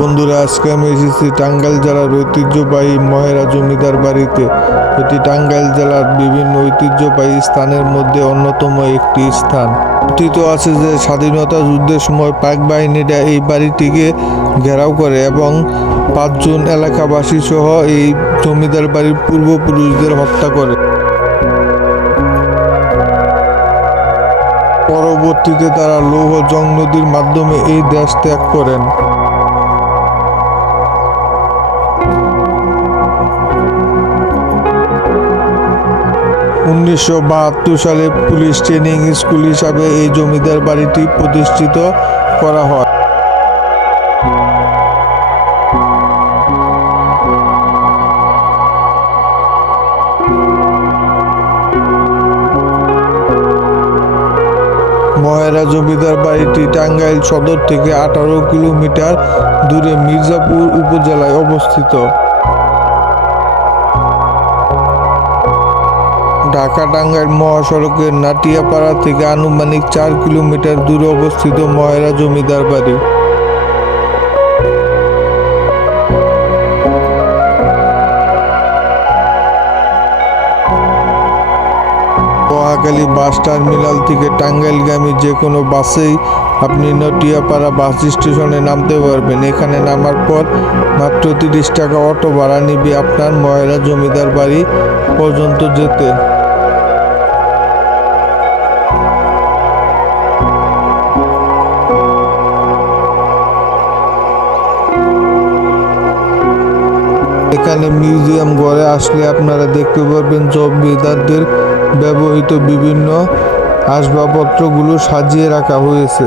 বন্ধুরা, আজকে আমি এসেছি টাঙ্গাইল জেলার ঐতিহ্যবাহী মহেরা জমিদার বাড়িতে। এটি টাঙ্গাইল জেলার বিভিন্ন ঐতিহ্যবাহী স্থানের মধ্যে অন্যতম একটি স্থান। কথিত আছে যে স্বাধীনতা যুদ্ধের সময় পাক বাহিনীরা এই বাড়িটিকে ঘেরাও করে এবং পাঁচজন এলাকাবাসী সহ এই জমিদার বাড়ির পূর্বপুরুষদের হত্যা করে। পরবর্তীতে তারা লৌহ জং নদীর মাধ্যমে এই দেশ ত্যাগ করেন। উনিশশো বাহাত্তর সালে পুলিশ ট্রেনিং স্কুল হিসাবে এই জমিদার বাড়িটি প্রতিষ্ঠিত করা হয়। মহেরা জমিদার বাড়িটি টাঙ্গাইল সদর থেকে আঠারো কিলোমিটার দূরে মির্জাপুর উপজেলায় অবস্থিত। ঢাকা টাঙ্গাইল মহাসড়কের নাটিয়াপাড়া থেকে আনুমানিক চার কিলোমিটার দূরে অবস্থিত মহেরা জমিদার বাড়ি। মহাকালী বাস টার্মিনাল থেকে টাঙ্গাইলগামী যে কোনো বাসেই আপনি নটিয়াপাড়া বাস স্টেশনে নামতে পারবেন। এখানে নামার পর মাত্র তিরিশ টাকা অটো ভাড়া নিবে আপনার ময়রা জমিদার বাড়ি পর্যন্ত যেতে। এখানে মিউজিয়াম ঘরে আসলে আপনারা দেখতে পারবেন জমিদারদের ব্যবহৃত বিভিন্ন আসবাবপত্রগুলো সাজিয়ে রাখা হয়েছে।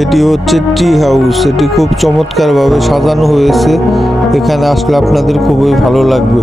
এটি হচ্ছে টি হাউস এটি খুব চমৎকারভাবে সাজানো হয়েছে এখানে আসলে আপনাদের খুবই ভালো লাগবে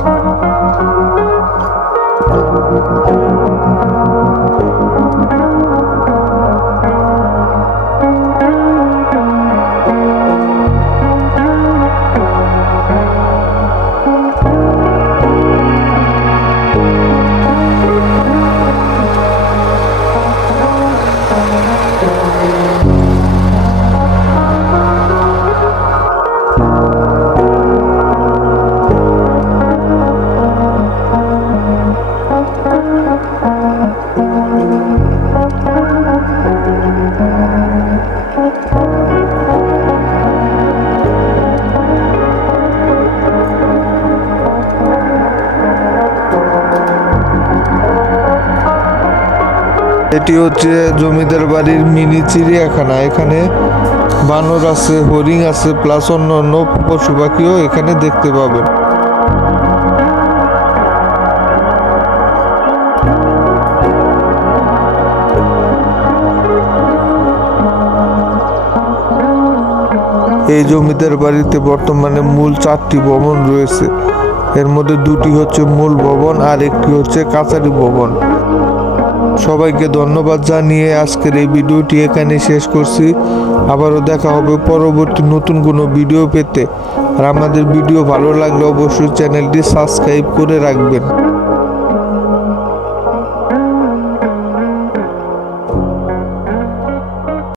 Thank you. Thank you. এটি হচ্ছে জমিদার বাড়ির মিনি চিড়িয়াখানা। এখানে বানর আছে, হরিণ আছে, প্লাস অন্যান্য পশু পাখিও এখানে দেখতে পাবেন। এই জমিদার বাড়িতে বর্তমানে মূল চারটি ভবন রয়েছে। এর মধ্যে দুটি হচ্ছে মূল ভবন আর একটি হচ্ছে কাছারি ভবন। সবাইকে ধন্যবাদ জানিয়ে আজকের এই ভিডিওটি এখানে শেষ করছি। আবারও দেখা হবে পরবর্তী নতুন কোনো ভিডিও পেতে। আর আমাদের ভিডিও ভালো লাগলে অবশ্যই চ্যানেলটি সাবস্ক্রাইব করে রাখবেন।